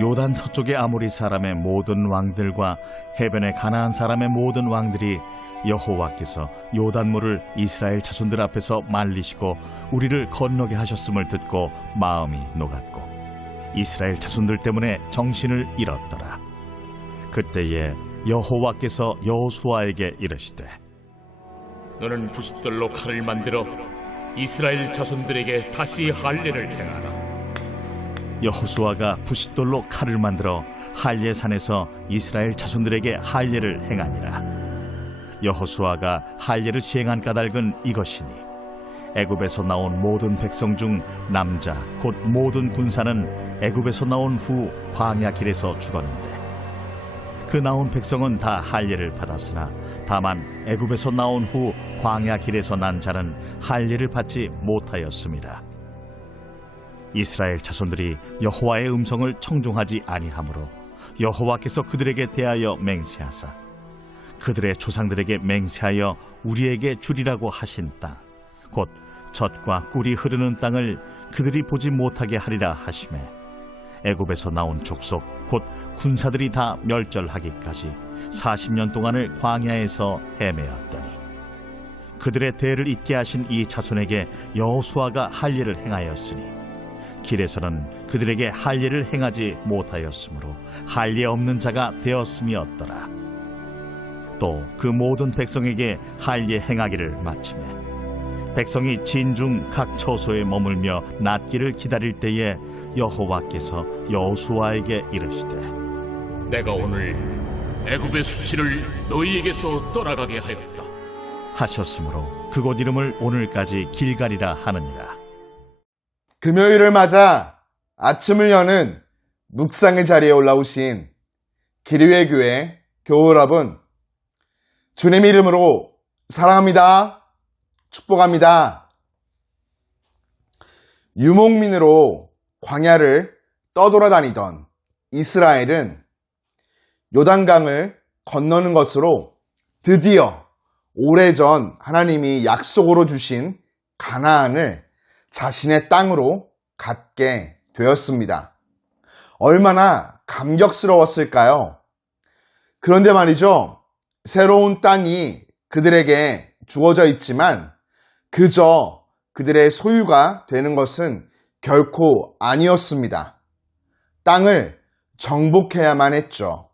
요단 서쪽의 아모리 사람의 모든 왕들과 해변의 가나안 사람의 모든 왕들이 여호와께서 요단물을 이스라엘 자손들 앞에서 말리시고 우리를 건너게 하셨음을 듣고 마음이 녹았고 이스라엘 자손들 때문에 정신을 잃었더라. 그때에 여호와께서 여호수아에게 이르시되 너는 부싯돌로 칼을 만들어 이스라엘 자손들에게 다시 할례를 행하라. 여호수아가 부싯돌로 칼을 만들어 할례산에서 이스라엘 자손들에게 할례를 행하니라. 여호수아가 할례를 시행한 까닭은 이것이니 애굽에서 나온 모든 백성 중 남자 곧 모든 군사는 애굽에서 나온 후 광야 길에서 죽었는데 그 나온 백성은 다 할례를 받았으나 다만 애굽에서 나온 후 광야 길에서 난 자는 할례를 받지 못하였습니다. 이스라엘 자손들이 여호와의 음성을 청종하지 아니하므로 여호와께서 그들에게 대하여 맹세하사 그들의 조상들에게 맹세하여 우리에게 주리라고 하신 땅 곧 젖과 꿀이 흐르는 땅을 그들이 보지 못하게 하리라 하시매 애굽에서 나온 족속 곧 군사들이 다 멸절하기까지 40년 동안을 광야에서 헤매었더니 그들의 대를 잇게 하신 이 자손에게 여호수아가 할례를 행하였으니 길에서는 그들에게 할례를 행하지 못하였으므로 할례 없는 자가 되었음이었더라. 또 그 모든 백성에게 할례 행하기를 마치매 백성이 진중 각 처소에 머물며 낫기를 기다릴 때에 여호와께서 여호수아에게 이르시되 내가 오늘 애굽의 수치를 너희에게서 떠나가게 하였다 하셨으므로 그곳 이름을 오늘까지 길갈이라 하느니라. 금요일을 맞아 아침을 여는 묵상의 자리에 올라오신 기리회 교회 교우 여러분, 주님 이름으로 사랑합니다. 축복합니다. 유목민으로 광야를 떠돌아다니던 이스라엘은 요단강을 건너는 것으로 드디어 오래전 하나님이 약속으로 주신 가나안을 자신의 땅으로 갖게 되었습니다. 얼마나 감격스러웠을까요? 그런데 말이죠, 새로운 땅이 그들에게 주어져 있지만 그저 그들의 소유가 되는 것은 결코 아니었습니다. 땅을 정복해야만 했죠.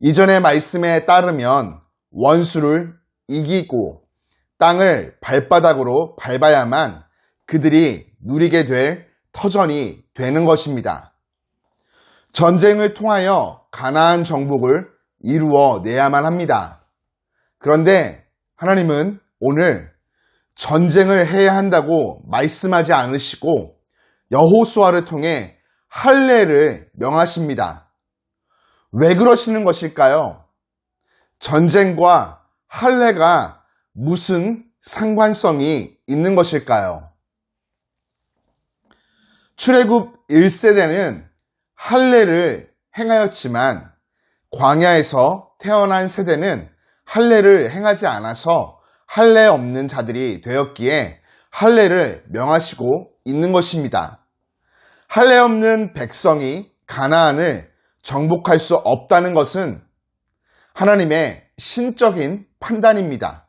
이전의 말씀에 따르면 원수를 이기고 땅을 발바닥으로 밟아야만 그들이 누리게 될 터전이 되는 것입니다. 전쟁을 통하여 가나안 정복을 이루어내야만 합니다. 그런데 하나님은 오늘 전쟁을 해야 한다고 말씀하지 않으시고 여호수아를 통해 할례를 명하십니다. 왜 그러시는 것일까요? 전쟁과 할례가 무슨 상관성이 있는 것일까요? 출애굽 1세대는 할례를 행하였지만 광야에서 태어난 세대는 할례를 행하지 않아서 할례 없는 자들이 되었기에 할례를 명하시고 있는 것입니다. 할례 없는 백성이 가나안을 정복할 수 없다는 것은 하나님의 신적인 판단입니다.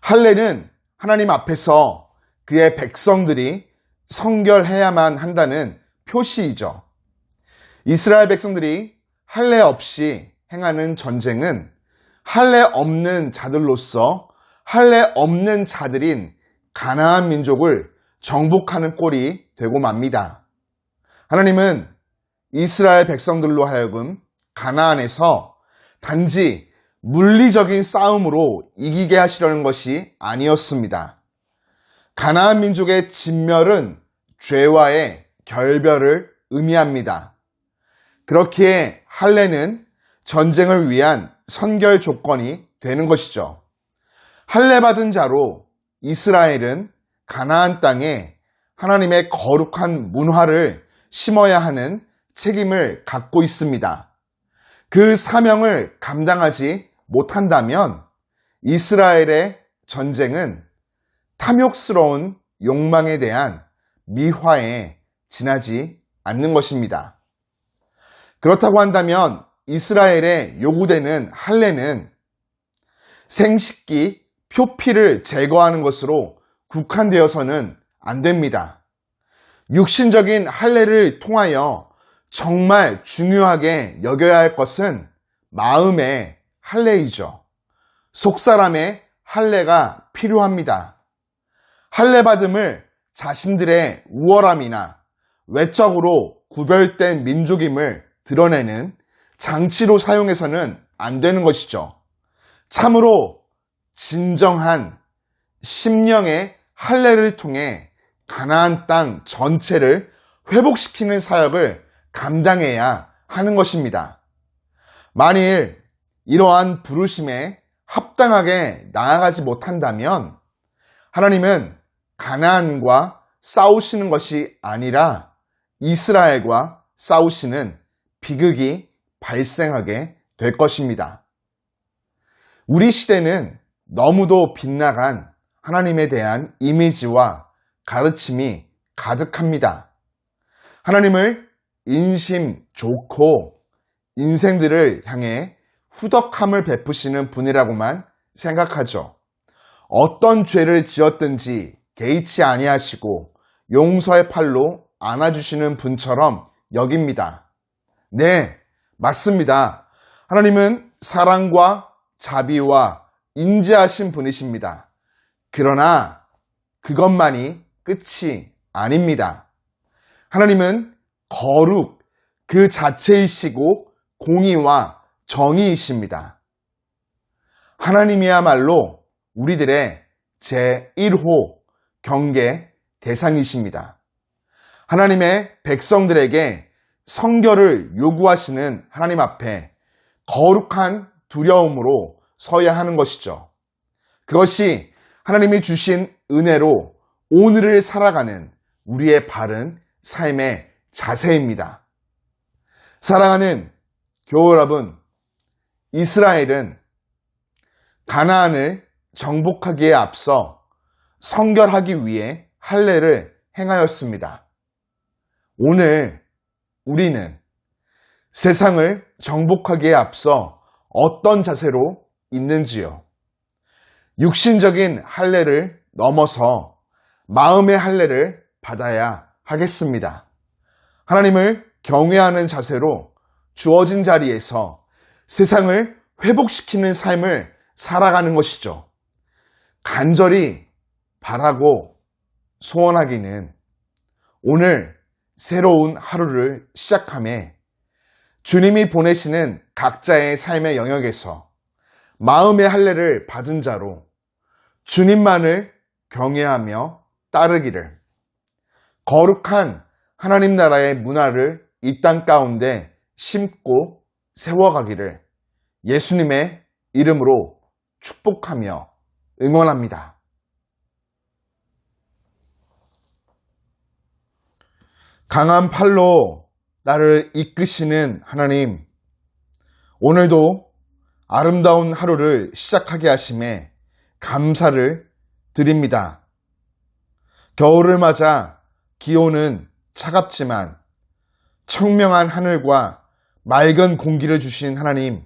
할례는 하나님 앞에서 그의 백성들이 성결해야만 한다는 표시이죠. 이스라엘 백성들이 할례 없이 행하는 전쟁은 할례 없는 자들로서 할례 없는 자들인 가나안 민족을 정복하는 꼴이 되고 맙니다. 하나님은 이스라엘 백성들로 하여금 가나안에서 단지 물리적인 싸움으로 이기게 하시려는 것이 아니었습니다. 가나안 민족의 진멸은 죄와의 결별을 의미합니다. 그렇기에 할례는 전쟁을 위한 선결 조건이 되는 것이죠. 할례 받은 자로 이스라엘은 가나안 땅에 하나님의 거룩한 문화를 심어야 하는 책임을 갖고 있습니다. 그 사명을 감당하지 못한다면 이스라엘의 전쟁은 탐욕스러운 욕망에 대한 미화에 지나지 않는 것입니다. 그렇다고 한다면 이스라엘에 요구되는 할례는 생식기, 표피를 제거하는 것으로 국한되어서는 안 됩니다. 육신적인 할례를 통하여 정말 중요하게 여겨야 할 것은 마음의 할례이죠. 속사람의 할례가 필요합니다. 할례받음을 자신들의 우월함이나 외적으로 구별된 민족임을 드러내는 장치로 사용해서는 안 되는 것이죠. 참으로 진정한 심령의 할례를 통해 가나안 땅 전체를 회복시키는 사역을 감당해야 하는 것입니다. 만일 이러한 부르심에 합당하게 나아가지 못한다면 하나님은 가나안과 싸우시는 것이 아니라 이스라엘과 싸우시는 비극이 발생하게 될 것입니다. 우리 시대는 너무도 빗나간 하나님에 대한 이미지와 가르침이 가득합니다. 하나님을 인심 좋고 인생들을 향해 후덕함을 베푸시는 분이라고만 생각하죠. 어떤 죄를 지었든지 개의치 아니하시고 용서의 팔로 안아주시는 분처럼 여깁니다. 네, 맞습니다. 하나님은 사랑과 자비와 인자하신 분이십니다. 그러나 그것만이 끝이 아닙니다. 하나님은 거룩 그 자체이시고 공의와 정의이십니다. 하나님이야말로 우리들의 제1호 경계 대상이십니다. 하나님의 백성들에게 성결을 요구하시는 하나님 앞에 거룩한 두려움으로 서야 하는 것이죠. 그것이 하나님이 주신 은혜로 오늘을 살아가는 우리의 바른 삶의 자세입니다. 사랑하는 교우 여러분, 이스라엘은 가나안을 정복하기에 앞서 성결하기 위해 할례를 행하였습니다. 오늘 우리는 세상을 정복하기에 앞서 어떤 자세로 있는지요? 육신적인 할례를 넘어서 마음의 할례를 받아야 하겠습니다. 하나님을 경외하는 자세로 주어진 자리에서 세상을 회복시키는 삶을 살아가는 것이죠. 간절히 바라고 소원하기는 오늘 새로운 하루를 시작함에 주님이 보내시는 각자의 삶의 영역에서 마음의 할례를 받은 자로 주님만을 경외하며 따르기를, 거룩한 하나님 나라의 문화를 이 땅 가운데 심고 세워가기를 예수님의 이름으로 축복하며 응원합니다. 강한 팔로 나를 이끄시는 하나님, 오늘도 아름다운 하루를 시작하게 하심에 감사를 드립니다. 겨울을 맞아 기온은 차갑지만 청명한 하늘과 맑은 공기를 주신 하나님,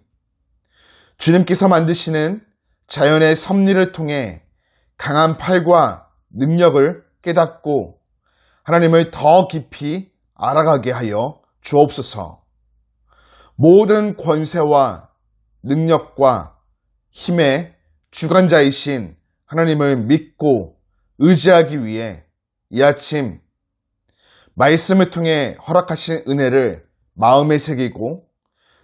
주님께서 만드시는 자연의 섭리를 통해 강한 팔과 능력을 깨닫고 하나님을 더 깊이 알아가게 하여 주옵소서. 모든 권세와 능력과 힘의 주관자이신 하나님을 믿고 의지하기 위해 이 아침 말씀을 통해 허락하신 은혜를 마음에 새기고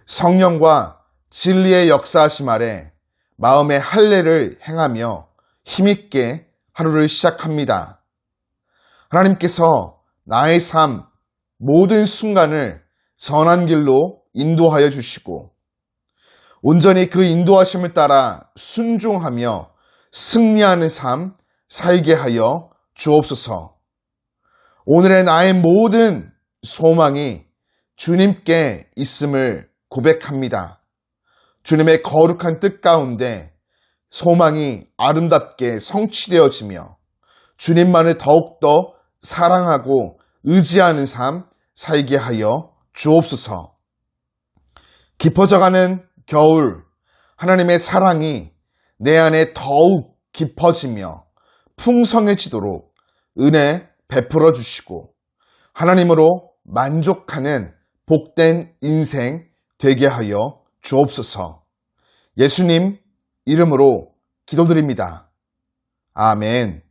성령과 진리의 역사하심 아래 마음의 할례를 행하며 힘있게 하루를 시작합니다. 하나님께서 나의 삶 모든 순간을 선한 길로 인도하여 주시고 온전히 그 인도하심을 따라 순종하며 승리하는 삶 살게 하여 주옵소서. 오늘의 나의 모든 소망이 주님께 있음을 고백합니다. 주님의 거룩한 뜻 가운데 소망이 아름답게 성취되어지며 주님만을 더욱더 사랑하고 의지하는 삶 살게 하여 주옵소서. 깊어져가는 겨울, 하나님의 사랑이 내 안에 더욱 깊어지며 풍성해지도록 은혜 베풀어 주시고 하나님으로 만족하는 복된 인생 되게 하여 주옵소서. 예수님 이름으로 기도드립니다. 아멘.